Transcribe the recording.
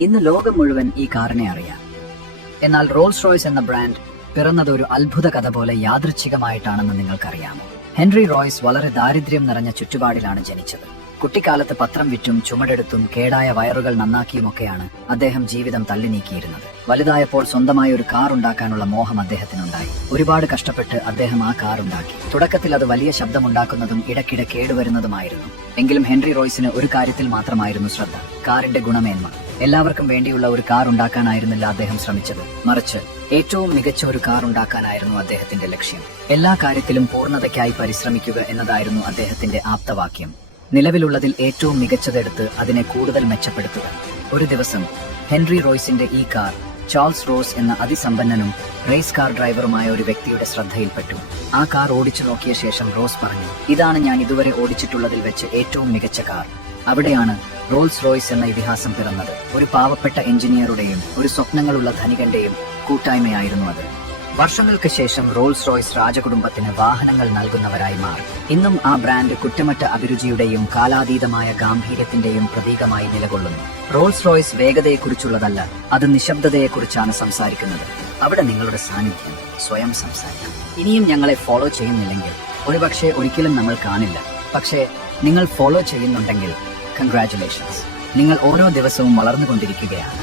ഇന്ന് ലോകം മുഴുവൻ ഈ കാറിനെ അറിയാം. എന്നാൽ റോൾസ് റോയ്സ് എന്ന ബ്രാൻഡ് പിറന്നത് ഒരു അത്ഭുത കഥ പോലെ യാദൃച്ഛികമായിട്ടാണെന്ന് നിങ്ങൾക്കറിയാമോ? ഹെൻറി റോയ്സ് വളരെ ദാരിദ്ര്യം നിറഞ്ഞ ചുറ്റുപാടിലാണ് ജനിച്ചത്. കുട്ടിക്കാലത്ത് പത്രം വിറ്റും ചുമടെടുത്തും കേടായ വയറുകൾ നന്നാക്കിയുമൊക്കെയാണ് അദ്ദേഹം ജീവിതം തള്ളി നീക്കിയിരുന്നത്. വലുതായപ്പോൾ സ്വന്തമായി ഒരു കാർ ഉണ്ടാക്കാനുള്ള മോഹം അദ്ദേഹത്തിനുണ്ടായി. ഒരുപാട് കഷ്ടപ്പെട്ട് അദ്ദേഹം ആ കാർ ഉണ്ടാക്കി. തുടക്കത്തിൽ അത് വലിയ ശബ്ദമുണ്ടാക്കുന്നതും ഇടയ്ക്കിടെ കേടുവരുന്നതുമായിരുന്നു. എങ്കിലും ഹെൻറി റോയ്സിന് ഒരു കാര്യത്തിൽ മാത്രമായിരുന്നു ശ്രദ്ധ: കാറിന്റെ ഗുണമേന്മ. എല്ലാവർക്കും വേണ്ടിയുള്ള ഒരു കാർ ഉണ്ടാക്കാനായിരുന്നില്ല അദ്ദേഹം ശ്രമിച്ചത്, മറിച്ച് ഏറ്റവും മികച്ച ഒരു കാർ ഉണ്ടാക്കാനായിരുന്നു അദ്ദേഹത്തിന്റെ ലക്ഷ്യം. എല്ലാ കാര്യത്തിലും പൂർണ്ണതയ്ക്കായി പരിശ്രമിക്കുക എന്നതായിരുന്നു അദ്ദേഹത്തിന്റെ ആപ്തവാക്യം. നിലവിലുള്ളതിൽ ഏറ്റവും മികച്ചതെടുത്ത് അതിനെ കൂടുതൽ മെച്ചപ്പെടുത്തുക. ഒരു ദിവസം ഹെൻറി റോയ്സിന്റെ ഈ കാർ ചാൾസ് റോസ് എന്ന അതിസമ്പന്നനും റേസ് കാർ ഡ്രൈവറുമായ ഒരു വ്യക്തിയുടെ ശ്രദ്ധയിൽപ്പെട്ടു. ആ കാർ ഓടിച്ചു നോക്കിയ ശേഷം റോസ് പറഞ്ഞു, "ഇതാണ് ഞാൻ ഇതുവരെ ഓടിച്ചിട്ടുള്ളതിൽ വെച്ച് ഏറ്റവും മികച്ച കാർ." അവിടെയാണ് റോൾസ് റോയ്സ് എന്ന ഇതിഹാസം പിറന്നത്. ഒരു പാവപ്പെട്ട എഞ്ചിനീയറുടെയും ഒരു സ്വപ്നങ്ങളുള്ള ധനികന്റെയും കൂട്ടായ്മയായിരുന്നു അത്. വർഷങ്ങൾക്ക് ശേഷം റോൾസ് റോയ്സ് രാജകുടുംബത്തിന് വാഹനങ്ങൾ നൽകുന്നവരായി മാറി. ഇന്നും ആ ബ്രാൻഡ് കുറ്റമറ്റ അഭിരുചിയുടെയും കാലാതീതമായ ഗാംഭീര്യത്തിന്റെയും പ്രതീകമായി നിലകൊള്ളുന്നു. റോൾസ് റോയ്സ് വേഗതയെക്കുറിച്ചുള്ളതല്ല, അത് നിശബ്ദതയെക്കുറിച്ചാണ് സംസാരിക്കുന്നത്. അവിടെ നിങ്ങളുടെ സാന്നിധ്യം സ്വയം സംസാരിക്കാം. ഇനിയും ഞങ്ങളെ ഫോളോ ചെയ്യുന്നില്ലെങ്കിൽ ഒരുപക്ഷെ ഒരിക്കലും നമ്മൾ കാണില്ല. പക്ഷേ നിങ്ങൾ ഫോളോ ചെയ്യുന്നുണ്ടെങ്കിൽ കൺഗ്രാറ്റുലേഷൻസ്, നിങ്ങൾ ഓരോ ദിവസവും വളർന്നുകൊണ്ടിരിക്കുകയാണ്.